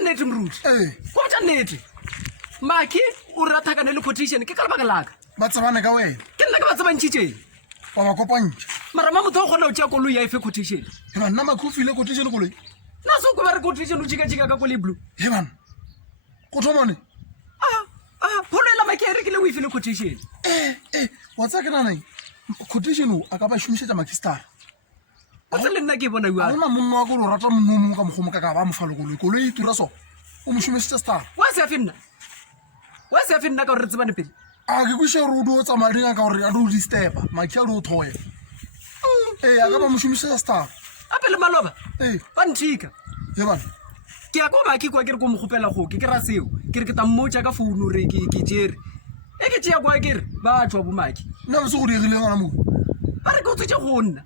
nnete mruti go ja nnete maki o rathakane le quotation ke ka lebaka laka ba tsabane ka wena ke nna ke ba tsabantšitšeng wa ba kopantša mara ma motho o kgona o tšea koloi ya efe quotation he banna makufile quotation koloi na se ko ba re quotation o tšika ka koloi blue he bana go thomone pholela maki e rekile o efile quotation wa tsa ke nanang quotation o a ka ba šomišetša makistara o tse le nna ke bona a gona monna wa ko lo rata monna o mongwe ka mokgomo ka ba mo fa le koloi e tura so o mo šomišetša star wa se afe nna ka gore re tsebane pele a ke kweša gore o di o tsamading a ka gore a di o di stepa maki a di o thoya a ka ba mo šomišetša star a pele maloba ba nthika he bana ke ya ko maki kwa ke re ko mo gopela go ke ra seo ke re ke tammotša ka founu re ke jere e ke tšea kwa ke re ba tšwa bomaki nna bo se go diegile ngwana moo ba re ke o tswetse go nna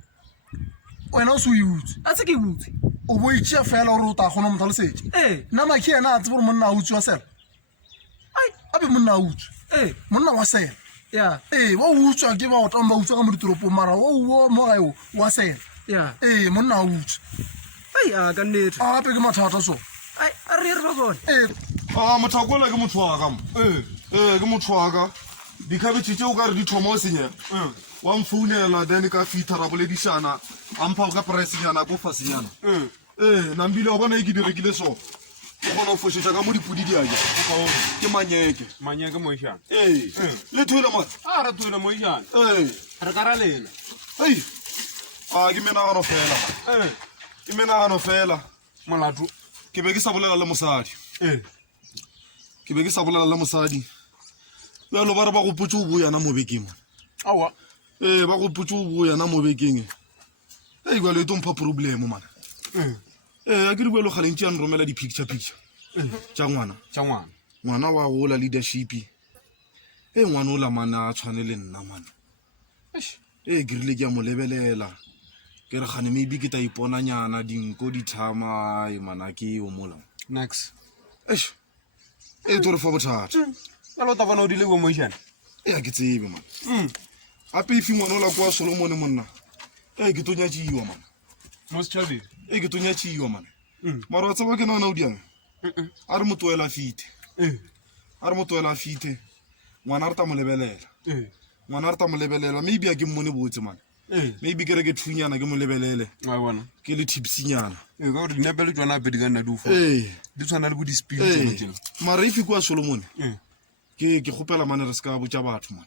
wena o se o e utse a se ke butse o bo itšea fela gore o ta kgona o motlhalosetse nna maki ena a tse gore monna a utswe wa sela a be monna a utswe monna wa sela wa utswa ke ba otang ba utswa ka mo ditoropong mara wo mo gae wa sela monna a utswe ka nnete gape ke mathata so a re ba bone mothakola ke motho wa ka ke motho wa ka dikhabetšhe tšeo ka re di thoma o senyega wa mfounela then ka fitha ra boledišana a mpha ka pricenyana ko fasenyana nambile wa bona e ke di rekile so o kgona go fošetša ka mo dipodi diaja ke manyeke moešana le thoele ma a re thoele moešana re ka ra lena ke menagano fela molato ke be ke sa bolela le mosadi bjalo ba re ba gopotse o boyana mo bekeng awa ba gopotse o boyana mo bekeng jalo e tompha problemo mana a ke di boelo galentse ya nromela di-picture tša ngwana wa gola leadership ngwana o lamana a tshwane le nna mana ke rile ke ya mo lebelela ke re gane maybe ke ta iponanyana dinko di thama mana ke o mola next tore fa bothata ya lo ta bona o dile go moešana a ke tsebe man ape ifi ngwana o la kwa Solomon monna ke tonyatšiwa man mo setšhabeng ke tonyatšiwa man mara wa tseba ke nana o diang a re motoela fite ngwana re ta mo lebelela maybe a ke mmone botse man maybe ke re ke thunyana ke mo lebelele ke le tipsinyana ka gore dinepe le tsona ape di ka nna di di tshwana le bo di-spirit mara ifi kwa Solomon ke gopela mane re se ka botša batho man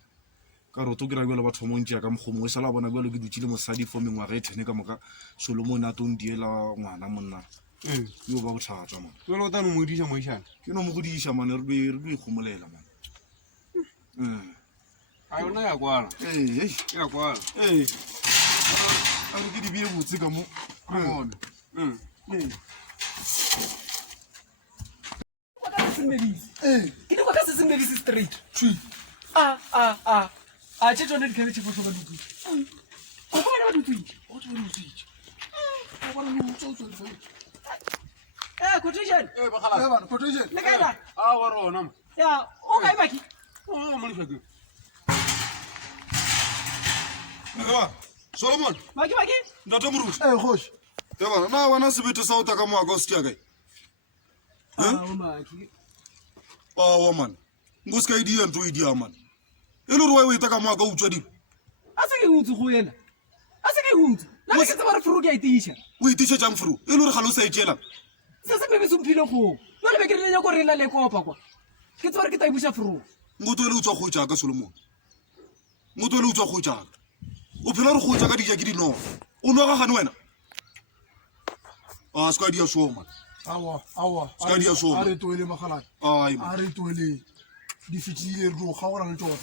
ka roto ke ra bjalo batho mo ntšea ka mokgomo e sala bona bjalo ke dutšile mosadi fo mengwaga e 10 ka moka Solomon a tong diela ngwana monna yo ba bothata man jalo o tano mo diša moešana ke no mo godiša mane re be ikgomolela man a yona ya kwala a re ke di bie botse ka mo ke di kwa ka sesemedisi straight tše tsone dikhabetšhe fotlho ba dutse o bona ba dutsitše quotation le kae na wa rona o kae maki mo lešakeng Solomon maki ntate moruti kgoši bana na bona sebete sa o ta ka moaka o se tia kae awa man nko se ka idia nto o idia man e le gore wa e ta ka moaka o utswa dilo a se ke utse go ena a se ke utse nna ke tseba re furu ke a itiša o itišetšang furu e le gore galo sa e tšeelang se se bebe somphile go jale be ke rile nyako re ela le kopa kwa ke tseba re ke ta ibuša furu ngoto ele o tswa go jaaka Solomon ngoto ele o tswa go jaaka o phela re go jaaka dija ke dinoga o noga gane wena se ka dia so man ska dia so a re toele magalane a re toele di fitile re go ga gona le tsone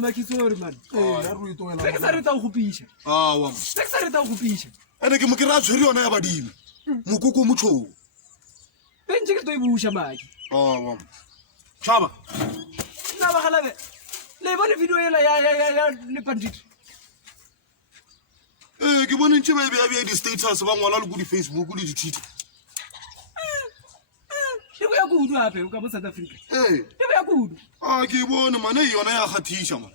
maki sorry man a re toela ke sa re ta go gopiša ke sa re ta go gopiša ene ke mo ke ra tshwere yona ya badimo mokoko motšhong bentse ke to e buša maki tšhaba nna bagalabe le bone video ela ya le bandit ke bone ntse ba e beya di-status ba ngwala le ko di-Facebook le di-Twitter di go ya kudu gape o ka mo South Africa di go ya kudu ke bone mane yona ya kgathiša man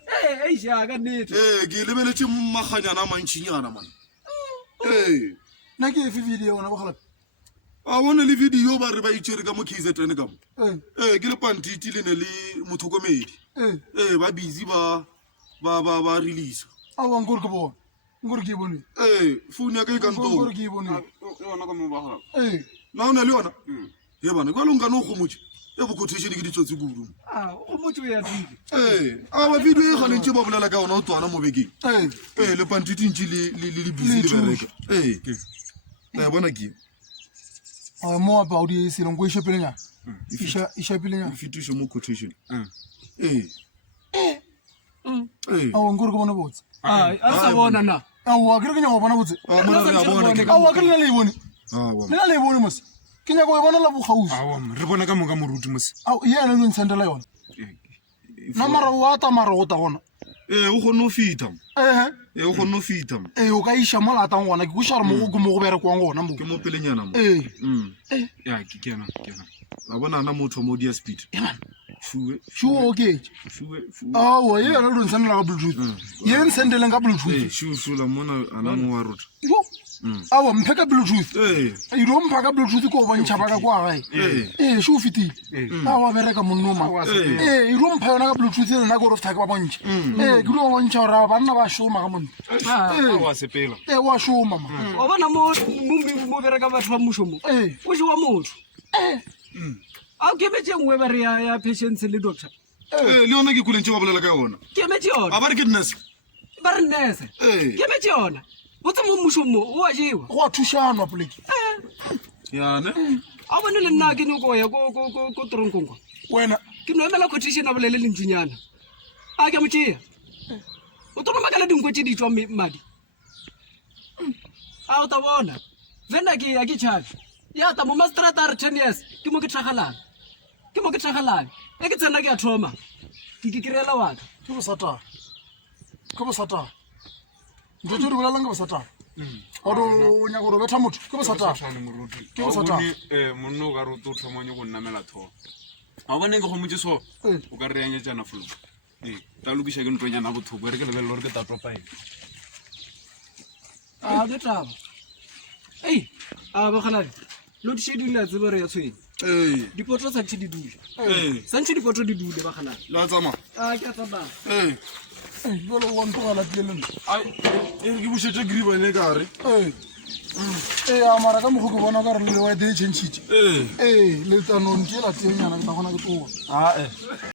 ka nnete ke lebeletse maganyana a mantšhinyana man nna ke efe video yona bogalape a bona le video ba re ba itšere ka mo KZN ka mo ke le pantiti le ne le motlhokomedi ba busy ba release awa nkore ke bona nkore ke bone phone ya ka e kantong nkore ke bone yona ka mo ba gago na o na le yona he bana kwa lo nkane o kgomotse e bo quotation ke ditsotsi kudu o motho ya dile a ba video e galentse ba bolela ka ona o tswana mo bekeng le pantiti ntse le busy le bereka bona ke mo apa o di seleng go ishepelenya ishepelenya fitiše mo quotation awa nkore ke bone botse a sa bona na awa ke re ke nyaka go bona botse awa ke lena le e bone lena le e bone mose ke nyaka go e bona la bogausi re bona ka moka moruti mose ye ena le ntshentela yona na mara wa tamara go ta gona o kgonne o fita o kgonne o fita o ka iša mo latang gona ke kuša re mo go berekwang gona mo ke mo pelenyana mo ya ke kena a bona na motho mo dia speed shuo oketse awa ye yona le ntshentela ka bluetooth ye ntsenteleng ka bluetooth shula mona ana mo wa ruta awa mphe ka bluetooth iro mpha ka bluetooth ko bontšha ba ka kwa gae sho fitile awa bereka monnoma iro mpha yona ka bluetooth nna ko re fitha ke ba bontšha ke lo bontšha gore banna ba shoma ka monna wa shoma ma o bona mo bereka batho ba mmušomo o jewa motho a o kemetse nngwe ba re ya patience le doctor le yona ke kulentse wa bolela ka yona kemetse yona a ba re ke nurse ba re nese kemetse yona botse mo mmušomo o a jewa go a thušanwa poleke yane a bone le nna ke ne ko ya ko toronkongko wena ke no emela quotation a bolele lentsinyana a ke mo tšea o tono makala dinko tše di tswa madi a o ta bona vena a ke tšhabe ya ta mo mastrata a re 10 years ke mo ke tlhagalang e ke tsena ke a thoma ke kirela wa ka ke bosatana ntho tse di bolelang ke bosatana ore o nyaka gore o betha motho ke bosatana monno o ka re o te o tlhomanye go nnamela thogo ga o boneng ke kgomotse so o ka re yanyetsana folo ta lokiša ke ntonyana bothoko e re ke lebelele gore ke tatopae a ke taba a bagaladi load shedding la tsebe re ya tshwenya dipotso santse di dule santse dipotso di dule bagaladi la tsama a ke a tsamaya jalo wa ntogala tlile lena e re ke bušetse gribane ka re a mara ka mokgo ke bona ka re le wa de changitše le tanong ke la tsenyana ke ta gona ke toga